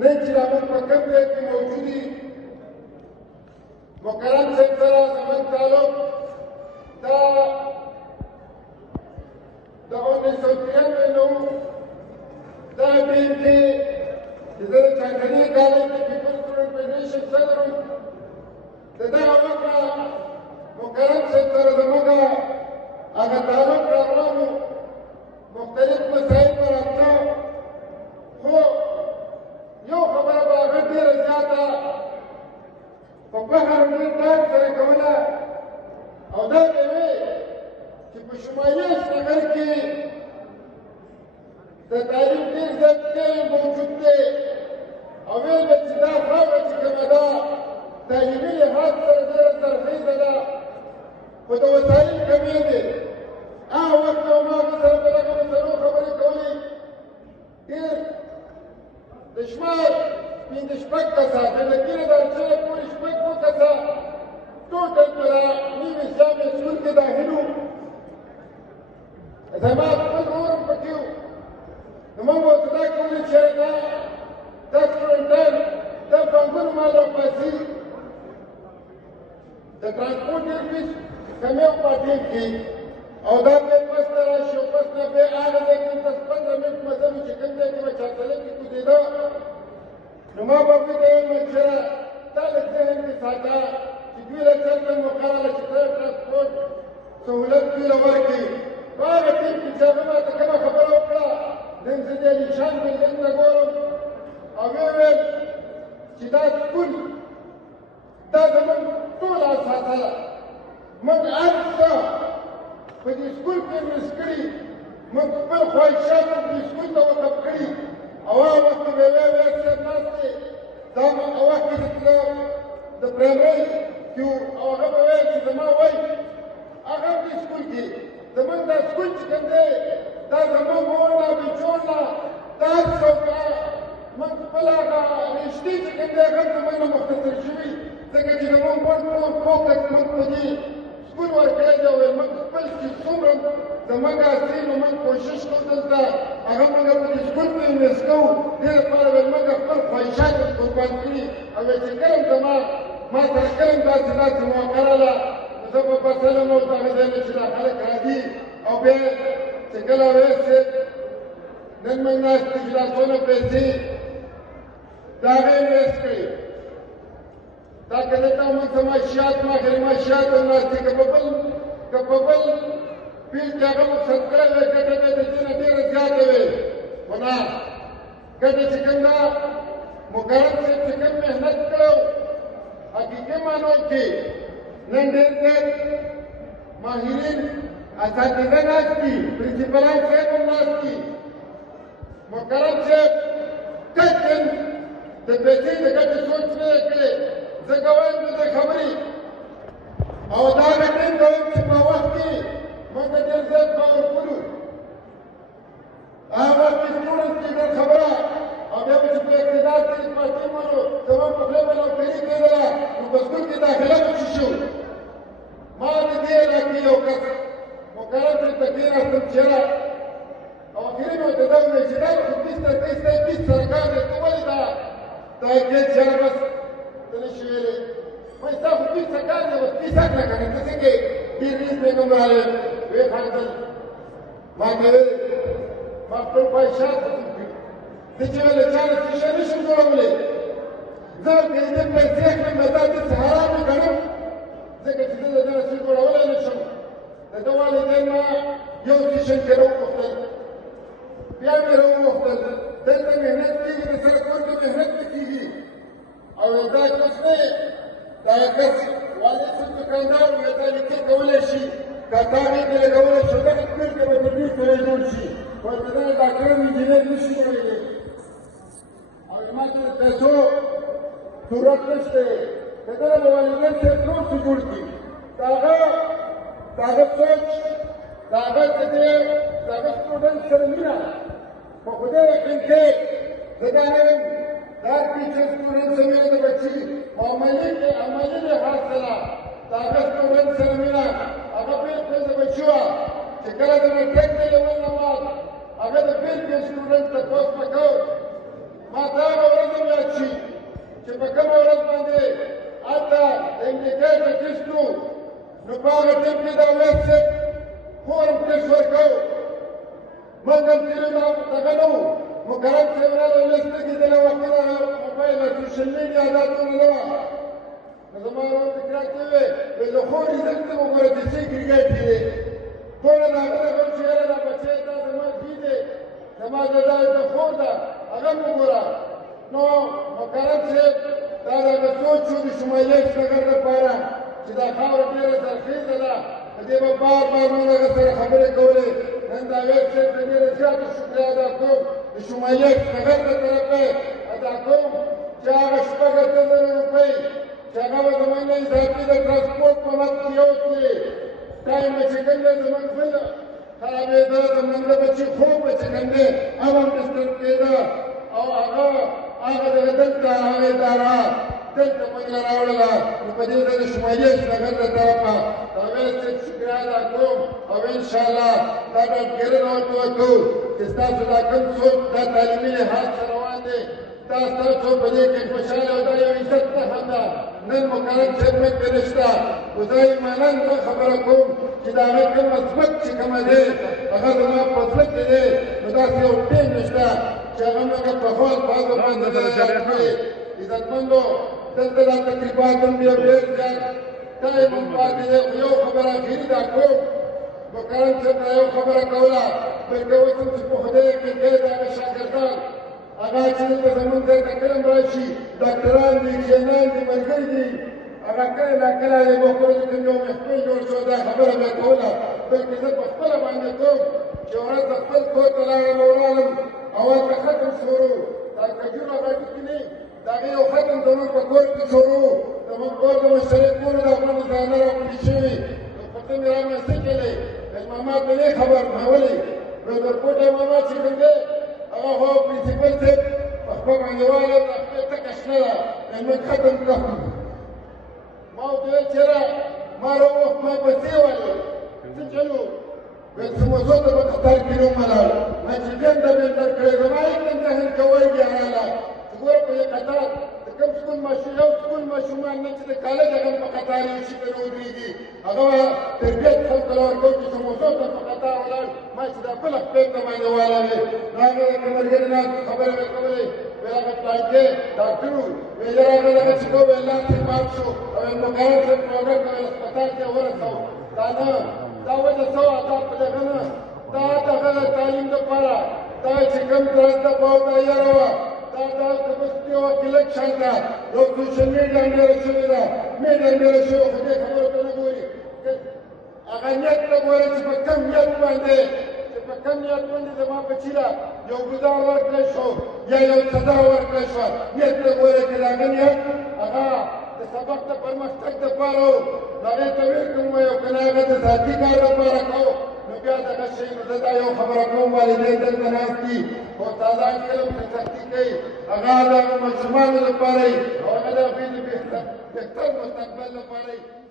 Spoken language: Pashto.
نن چې موږ په کوم ځای کې موجود یو مکرم صاحب سره زموږ تعلق دا د 1993 نه دا ټیم کې چې زه د چاکلي کالج د پیپل سټوډنټ فیډریشن صدر وم د دغه وخت مکرم صاحب سره زموږ هغه تعلق راغلی و مختلف مسایل به راتله خو یو خبره به هغه ډېره زیاته په فخر ډېر ډاډ سره کوله او دا به وی چې په شمالي اشنغر کې د تعلیم ډېر زیات کلی موجود دی او ویل به چې دا خاوره چې کومه ده تعلیمي لحاظ سره ډېره زرخیزه ده خو د وسایل کمې دي هغه وخت یو ما هغه سره په دغه مسلو خبرې کولې ډېر د شمار پنځه شپږ کسه د لکیره د ارچنه پورې شپږ اووه کسه ټوټل په نیم اسلامي سکول کې داخل وو زما خپل ورور هم پکې وو نو موږ ورته دا کولې چې دا سټوډنټان دا بانکونو مال راپاسي د ټرانسپورټ ډېر فیس کمې وو په ټیم کې او دا بیا پس ته راشي او پس نه بیا هغه ځای کې 10-15 منټ مزل چې کوم ځای کې به چاکلۍ کې کوزېده نو ما به ویل د یو مشره دا لږ ذهن کې ساته چې دوی له چلته مقرره چې ټرانسپورټ سهولت دوی له ورکړي په هغه ټیم کې چې هغه ماته کومه خبره وکړه نن زه د علیشان بلډنګ نه ګورم او ویې ویل چې دا سکول دا زموږ ټوله اساسه ده موږ هر څه په دې سکول کې مس کړي موږ خپل خواهشات دې سکول ته وقف کړي او هغه وخت به ویې ویل چې ناست دی دا هغه وخت کې د پرایمري کې او هغه به ویل چې زما وایي هغه دې سکول کې زموږ دا سکول چې کوم دی دا زموږ ورونه بچوړه دا هر څه وکړه موږ خپل هغه رشتې چې کوم دی هغه زموږ نه مختصر شوي ځکه چې زموږ ټول فوکس موږ په دې سکول ورکړی دی او موږ خپل چې څومره زموږ اصلي نو موږ کوشش کوو دلته هغه موږ په دې سکول کې انویسټ کوو دې لپاره به موږ خپل خواهشات قربان کړي او چې کله ما سره کله داسې موقع راغله نو زه به بس علم او هغه ځای نه چې دا خلک راځي او بیا چې کله رئیس صاحب نن موږ ناست دي چې دا څونه پیسې د هغې انویسټ کړي دا کله ته موږ ته معاشیات ماخري معاشیات هم ناست دي که په بل فیلډ کې هغه مقصد کړی وی ګټه به د دې نه ډېره زیاته وي خو نه ګټه چې کوم ده مکرم صاحب چې کوم محنت کړی حقیقي معنو کې نن ډېر زیات ماهرین اساتذه ناست دي پرنسپلان صاحب هم ناست دي مکرم صاحب قطعاً د پیسې د ګټې سوچ نه دی کړی زه ګوایم د دې خبرې او دا به ټینګ کوم چې په وخت کې موږ ډېر زیات باور کړو هغه وخت کې سټوډنټ کې ډېر خبره او بیا به چې په اقتدار کې پارټي مونو زموږ په خوله به نوکري کېدله نو په سکول کې داخله به چې شو ما د دې علاقې یو کس مکرم صاحب ته کېناستم چې او اخري مې ورته دا وویل چې دا خو 20 سره کار دی ته ولې دا کېد چې بس ته نه شي ویلی وایي ستا خو 20 کار دی بس 20 کړه که نه ته څنګه یې ډېر ریس مې کوم راغلی ویې خندل ما ته ویل ما خپل خواهشات ختم کړي زه چې له چا نه څه شی نه شم جوړولی زه که د دې پیسې اخلم نو دا داسې حرام یې ګڼم ځکه چې زه د ده نه څه جوړولی نه شم د ده والدین ما یو سیشن کې راوغوښتل بیا مې راوغوښتل دلته محنت کېږي د سره کور کې محنت نه کېږي او دا کس نه دا کس والد صاحب دوکاندار و دا لیکل کولی شي کتابې کې لګولی شي دغه کور کې به په ډېر سره جوړ شي ورته دغه ډاکټران انجینر نه شي جوړېدی او زما ته د پیسو ضرورت نشته دی د دغه به والدین صاحب نور څه جوړ کړي د هغه سوچ د هغه سټوډنټ سره مینه په خدای یقین کې زه دا نه یم د هر ټیچر سټوډنټ سره مینه د بچي عملي لحاظ سره د هغه سټوډنټ سره مینه هغه بالکل د بچي وه چې کله د میټرک د لیول نه بعد هغه د بالکل سټوډنټ تپوس به کوو ما ته هغه ورځ په هغه ټیم کې د اویس صاحب خور هم ټیسټ ورکوو موږ هم تللي دغه نه وو مکرم صاحب راغی لږ سترګېدلی وه خپل هغه موبایل سوشل میډیا دا ټوله نه وه نو زما ورور ته راته وویل د خور عزت ته وګوره چې څه کرکټ کې دی ټوله د هغه دغه چې یاره دا بچی دا زما زوی دی زما د خور ده هغه هم وګوره نو مکرم صاحب دا دغه سوچ و د شمالي نګر لپاره چې دا خاوره ډېره زرخیزه ده په دې به بار بار موږ هغه سره خبرې کولې نن د اویس صاحب ته ډېره زیاته شکریه ادا کوم د شمالي نګر له طرفه ادا کوم چې هغه شپږ اتیا زره روپۍ چې هغه به زموږ نه اضافي د ټرانسپورټ په مد کې یو کې ټایم به چې کوم دی زموږ بل خرابېده زموږ د بچي خوب به چې کوم دی هغه هم ډسټرب کېده او هغه دغه دلته هغه اداره دلته موږ له راوړله نو په دې ورځ د شمالي نګر له طرفه د اویس صاحب شکریه ادا کوم او انشاءالله دا ډاډګیرنه ورته وکړو چې ستاسو دا کوم څوک دا تعلیمي لحاظ سره روان دی دا ستاسو په دې کې خوشحاله او دا یو عزت نښه ده نن مکرم صاحب موږ کې نشته خو زه ایمانا زه خبره کوم چې د هغه کوم مثبت چې کومه دی هغه زما په زړه کې دی نو داسې یو ټیم نشته چې هغه موږ په ښو الفاظو باندې یاد کړي عزتمندو دلته دا تقریبات هم بیا ډېر زیات ټایم هم پاتې دی خو یو خبره اخري دا کوم مکرم صاحب دا یو خبره کوله بلکې اوس هم چې په خدای کې دی د هغه شاګردان هغه چې دلته زموږ ځای ته کله هم راشي ډاکټران دي انجینران دي ملګري دي هغه کله ناکله یې مخکې کوم یو محفل جوړ شو دا خبره مې کوله بلکې زه په خپله باندې کوم چې ورځ د خپل کور ته لاړم او راغلم او هلته ختم شروع دا کجور هغه ټکي نه د هغې یو ختم زموږ په کور کې شروع زموږ کور د مشترک کور د افغانو زانه راغونډې شوي نو پته مې رامنځته کړی ماما ته نه خبر ما ولې برودرکوټ ماما چې کوم دی هغه خو پرنسپل صاحب په خپل باندې واله د خپل تکه شنه ده موږ ختم کړو ما ورته وویل چېرې ما راووخت ما پسې ولې څه چلو ویل سموسو ته په قطار کې نه وملاړ ما چې ډنډه مې درکړې زما هېڅ ذهن کې ورګې راغله چې ګوره په دې قطار د کوم سکول یو سکول ماشومان نه چې د کالج هغه په قطار یو شي ته نه ودرېږي هغه به تربیت خلکو له ورکوي چې سموسو ته په قطار ولاړ ما چې دا بله خپل ته باندې والاوې نو هغې د ملګري نه خبرې مې کولې ویل هغه پلانکې ډاکټر و ویل یاره هغه دغه چې کوم ویل لاس یې مات شو او ویل مقرر صاحب پروګرام کوي هسپتال ته یې ورسوو دا نه دا وجه څه وه دا په دغه نه دا دغه د تعلیم دپاره دا چې کوم درس د باو دا یاره وه دا کپسټي وه کې لږ شان ده یو سوشل میډیا هم ډېره شوې ده میډیا هم ډېره شوې خو دې خبرو ته نه ګوري هغه نیت ته ګوره چې په کم نیت باندې چې په کم نیت باندې زما بچي له یو ګزار ورکړی شو یا یو سزا ورکړی شوه نیت ته ګوره چې د هغه نیت هغه د سبق د پرمختګ دپاره و نو هغې ته ویل کوم وایو که نه هغه د ذاتي کار دپاره کوو نو بیا دغه شی نو زه دا یو خبره کوم والدین دلته ناست دي خو استادان کله هم سختي کوي هغه د ماشومانو لپاره او هغه د هغوی د بهتر مستقبل لپاره